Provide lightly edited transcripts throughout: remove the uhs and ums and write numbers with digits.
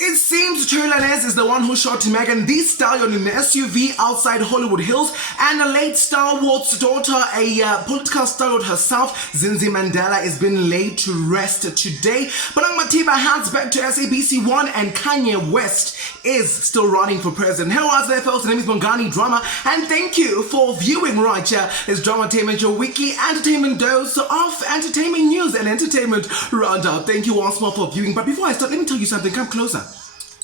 It seems Trailanez is the one who shot Megan Thee Stallion in the SUV outside Hollywood Hills, and a late Star Wars daughter, a political stalwart herself, Zinzi Mandela, is being laid to rest today. But Matiba hands back to SABC1, and Kanye West is still running for president. Hello, what's there, folks? My name is Bongani Drama, and thank you for viewing right here. It's Dramatainment, your weekly entertainment dose of entertainment news and entertainment roundup. Thank you once more for viewing. But before I start, let me tell you something. Come closer.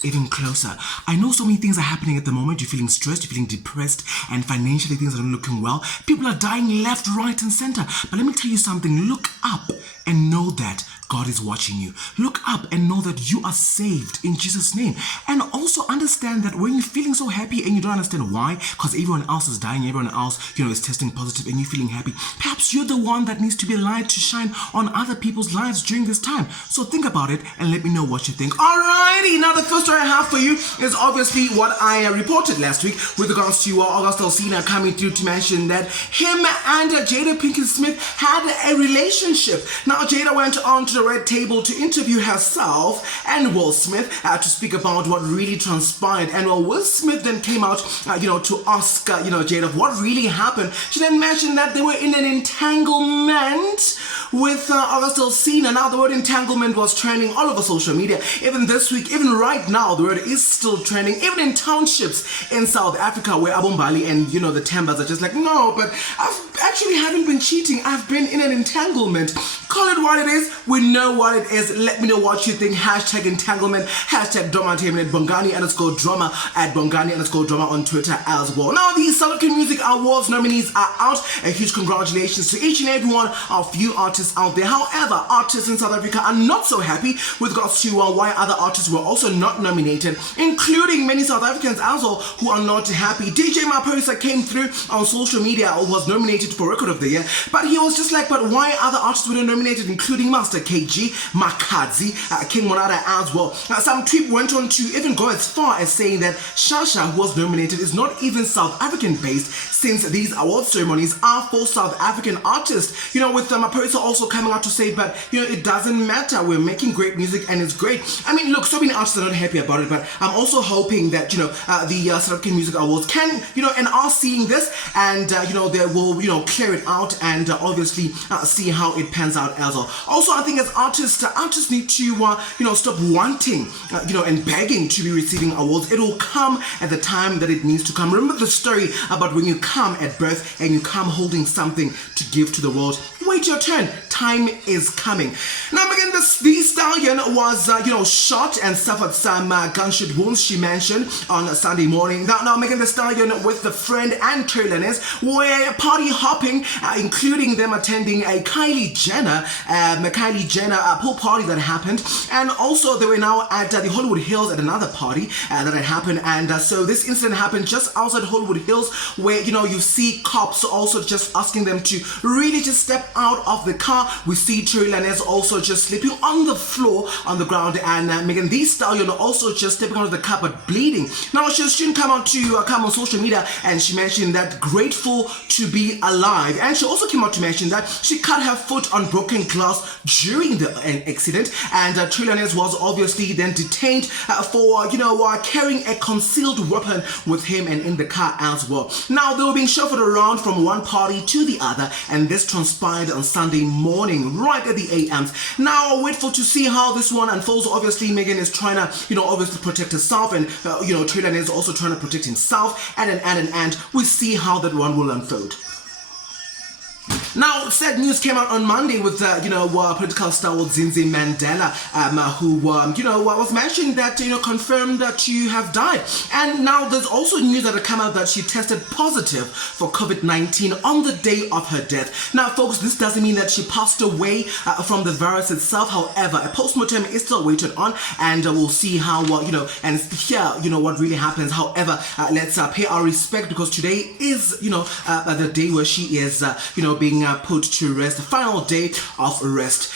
Even closer. I know so many things are happening at the moment. You're feeling stressed, you're feeling depressed, and financially things are not looking well. People are dying left, right, and center. But let me tell you something. Look up and know that God is watching you. Look up and know that you are saved in Jesus' name. And also understand that when you're feeling so happy and you don't understand why, because everyone else is dying, everyone else, is testing positive, and you're feeling happy, perhaps you're the one that needs to be a light to shine on other people's lives during this time. So think about it and let me know what you think. Alrighty, now the first story I have for you is obviously what I reported last week with regards to August Alsina coming through to mention that him and Jada Pinkett Smith had a relationship. Now Jada went on to the red table to interview herself and Will Smith to speak about what really transpired. And Will Smith then came out to ask Jada what really happened. She then mentioned that they were in an entanglement with August Alsina. Now the word entanglement was trending all over social media even this week. Even right now the word is still trending, even in townships in South Africa where Abombali and the Tembas are just like, no, but I've actually haven't been cheating, I've been in an entanglement. Call it what it is, we know what it is. Let me know what you think. Hashtag entanglement, hashtag Dramatainment, Bongani_drama at Bongani_drama on Twitter as well. Now the South African Music Awards nominees are out. A huge congratulations to each and every one of you artists out there. However, artists in South Africa are not so happy with regards to why other artists were also not nominated, including many South Africans as well who are not happy. DJ Maposa came through on social media, was nominated for Record of the Year, but he was just like, but why other artists were nominated, including Master KG, Makadzi, King Monada as well. Some tweet went on to even go as far as saying that Shasha, who was nominated, is not even South African based, since these award ceremonies are for South African artists. With Maposa also coming out to say, but it doesn't matter, we're making great music and it's great. I mean, look, so many artists are not happy about it, but I'm also hoping that the South African Music Awards can and are seeing this, and they will clear it out and obviously see how it pans out as well. Also, I think as artists need to stop wanting and begging to be receiving awards. It will come at the time that it needs to come. Remember the story about when you come at birth and you come holding something to give to the world. Wait your turn. Time is coming. Now, again, the stallion was, shot and suffered some gunshot wounds, she mentioned on Sunday morning. Now, Megan Thee Stallion with the friend and Trailanez were party hopping, including them attending a Kylie Jenner pool party that happened, and also they were now at the Hollywood Hills at another party that had happened. And so this incident happened just outside Hollywood Hills, where you see cops also just asking them to really just step out of the car. We see Trailanez also just sleeping on the floor on the ground, and Megan Thee Stallion also just stepping out of the car but bleeding. Now she didn't come on social media, and she mentioned that grateful to be alive, and she also came out to mention that she cut her foot on broken glass during the accident, and Trailanez was obviously then detained for carrying a concealed weapon with him and in the car as well. Now they were being shuffled around from one party to the other, and this transpired on Sunday morning, right at the AMs. Now, waitful to see how this one unfolds. Obviously, Megan is trying to, obviously protect herself, and, Trailanez is also trying to protect himself, and we see how that one will unfold. Now, sad news came out on Monday with, political stalwart Zinzi Mandela, who, was mentioned that, confirmed to have died. And now there's also news that had come out that she tested positive for COVID-19 on the day of her death. Now, folks, this doesn't mean that she passed away from the virus itself. However, a postmortem is still waited on, and we'll see how, and hear, what really happens. However, let's pay our respect, because today is, the day where she is, being put to rest, the final day of rest.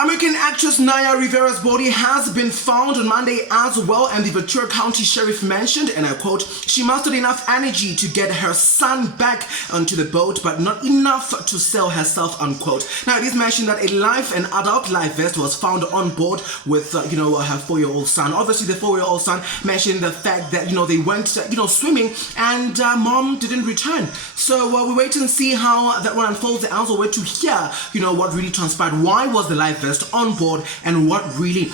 American actress Naya Rivera's body has been found on Monday as well, and the Ventura County Sheriff mentioned, and I quote, "She mustered enough energy to get her son back onto the boat, but not enough to sell herself," unquote. Now, it is mentioned that an adult life vest was found on board with, her 4-year-old son. Obviously, the 4-year-old son mentioned the fact that, they went, swimming, and mom didn't return. So we wait and see how that one unfolds. I also wait to hear, what really transpired. Why was the life vest on board, and what really,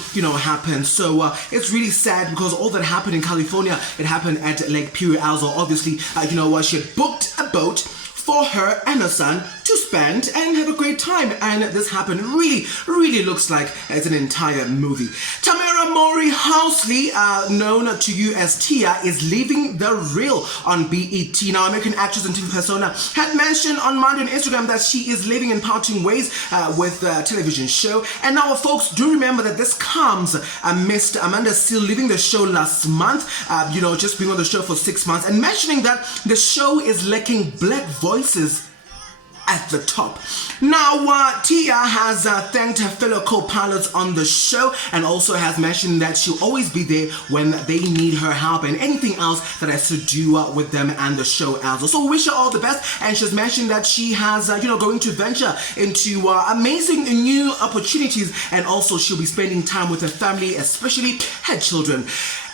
happened? So it's really sad, because all that happened in California, it happened at Lake Peary. Also, obviously, she had booked a boat for her and her son to spend and have a great time, and this happened. Really looks like it's an entire movie. Tamara Mowry Housley, known to you as Tia, is leaving the real on BET. Now, American actress and TV persona had mentioned on Monday on Instagram that she is leaving and parting ways with the television show. And now, folks, do remember that this comes amidst Amanda Seal leaving the show last month, just being on the show for 6 months, and mentioning that the show is lacking black voices at the top. Now, Tia has thanked her fellow co-pilots on the show, and also has mentioned that she'll always be there when they need her help and anything else that has to do with them and the show as well. So we wish her all the best, and she's mentioned that she has, going to venture into amazing new opportunities, and also she'll be spending time with her family, especially her children.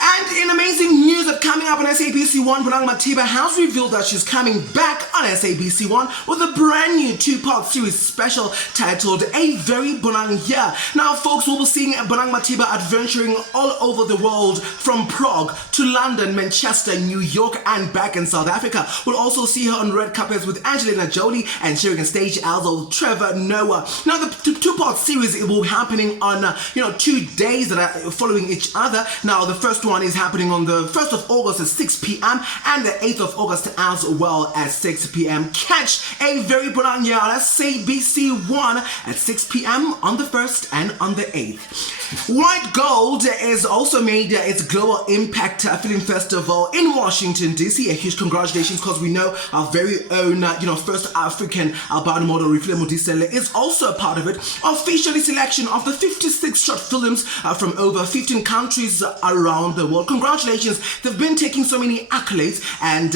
And in amazing news that coming up on SABC1, Bonang Matiba has revealed that she's coming back on SABC1 with a brand new 2-part series special titled A Very Bonang Year. Now, folks, we'll be seeing Bonang Matiba adventuring all over the world, from Prague to London, Manchester, New York, and back in South Africa. We'll also see her on red carpets with Angelina Jolie and sharing a stage as with Trevor Noah. Now, the 2-part series, it will be happening on 2 days that are following each other. Now, the first one is happening on the 1st of August at 6 p.m. and the 8th of August as well at 6 p.m. Catch A Very Bonang Year on SABC1 at 6 p.m. on the 1st and on the 8th. White Gold has also made its Global Impact Film Festival in Washington, D.C. A huge congratulations, because we know our very own, first African albino model, Rifle Modisele, is also a part of it. Officially selection of the 56 short films from over 15 countries around the world. Congratulations, they've been taking so many accolades, and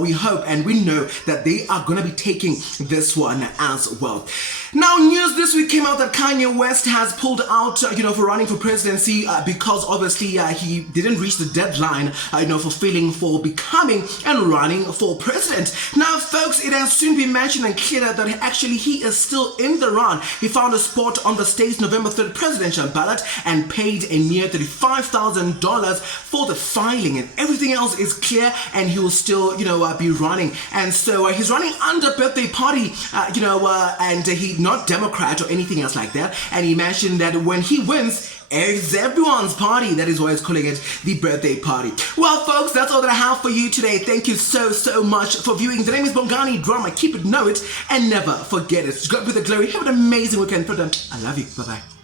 we hope and we know that they are going to be taking this one as well. Now, news this week came out that Kanye West has pulled out, for running for presidency because obviously he didn't reach the deadline, for becoming and running for president. Now, folks, it has soon been mentioned and clear that actually he is still in the run. He found a spot on the state's November 3rd presidential ballot and paid a mere $35,000 for the filing, and everything else is clear, and he will still, be running. And so he's running under birthday party, and he's not Democrat or anything else like that. And he mentioned that when he wins, it's everyone's party. That is why he's calling it the birthday party. Well, folks, that's all that I have for you today. Thank you so much for viewing. The name is Bongani Drama. Keep it, know it, and never forget it. God be the glory. Have an amazing weekend. I love you. Bye-bye.